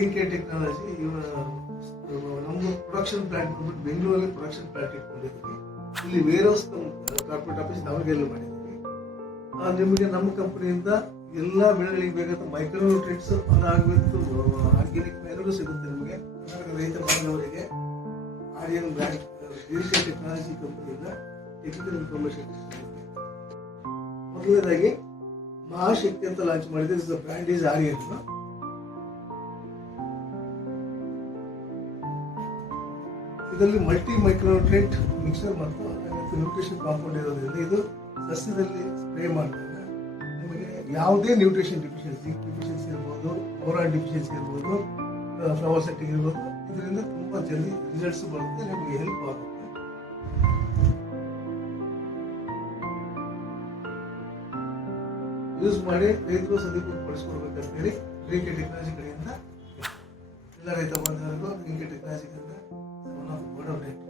Green care technology ನಮ್ಮದು production plant ಬಂದ್ಬಿಟ್ಟು ಬೆಂಗಳೂರಲ್ಲಿ ಪ್ರೊಡಕ್ಷನ್ ಪ್ಲಾಂಟ್ ಇಟ್ಕೊಂಡಿದ್ದೀವಿ. ಇಲ್ಲಿ ವೇರ್ ಹೌಸ್ ಕಾರ್ಪೊರೇಟ್ ಆಫೀಸ್ ದಾವಣಗೆರೆಯಲ್ಲಿ ಮಾಡಿದ್ದೀವಿ. ನಿಮಗೆ ನಮ್ಮ ಕಂಪನಿಯಿಂದ ಎಲ್ಲ ಬೆಳೆಗಳಿಗೆ ಬೇಕಾದ ಮೈಕ್ರೋ ನ್ಯೂಟ್ರಿಯೆಂಟ್ಸ್ ಅದಾಗಬೇಕು ಆರ್ಗ್ಯಾನಿಕ್ ಎಲ್ಲರೂ ಸಿಗುತ್ತೆ. ನಿಮಗೆ ಕರ್ನಾಟಕ ರೈತ ಬಾಂಧವರಿಗೆ Aryan brand green care technology ಕಂಪನಿಯಿಂದ ಟೆಕ್ನಿಕಲ್ ಇನ್ಫಾರ್ಮೇಶನ್. ಮೊದಲನೇದಾಗಿ ಮಹಾಶಕ್ತಿ ಅಂತ ಲಾಂಚ್ ಮಾಡಿದೆ. Brand is Aryan. ಇದರಲ್ಲಿ ಮಲ್ಟಿ ಮೈಕ್ರೋನ್ಯೂಟ್ರಿಯೆಂಟ್ ಮಿಕ್ಸರ್ ಮತ್ತು ನ್ಯೂಟ್ರಿಷನ್ ಕಾಂಪೌಂಡ್ ಇರೋದ್ರಿಂದ ಇದು ಸಸ್ಯದಲ್ಲಿ ಸ್ಪ್ರೇ ಮಾಡಿದಾಗ ನಿಮಗೆ ಯಾವುದೇ ನ್ಯೂಟ್ರಿಷನ್ ಡಿಫಿಷಿಯನ್ಸಿ ಇರ್ಬೋದು, ಬೋರಾನ್ ಡಿಫಿಷಿಯನ್ಸಿ ಇರ್ಬೋದು, ಫ್ಲವರ್ ಸೆಟ್ಟಿಂಗ್ ಇರ್ಬೋದು, ಇದರಿಂದ ತುಂಬ ಜಲ್ದಿ ರಿಸಲ್ಟ್ಸ್ ಬರುತ್ತೆ, ನಿಮಗೆ ಹೆಲ್ಪ್ ಆಗುತ್ತೆ. ಯೂಸ್ ಮಾಡಿ ರೈತರು ಸದುಪಯೋಗಪಡಿಸ್ಕೊಡ್ಬೇಕಂತೇಳಿ ಗ್ರೀನ್ ಕೇರ್ ಟೆಕ್ನಾಲಜಿ ಕಡೆಯಿಂದ ಎಲ್ಲ ರೈತ ಬಾಂಧವರಿಗೂ ಗ್ರೀನ್ ಕೇರ್ ಟೆಕ್ನಾಲಜಿ ಕಡೆಯಿಂದ ಬೋರ್ಡ್ ಆಫ್ ಡೈರೆಕ್ಟರ್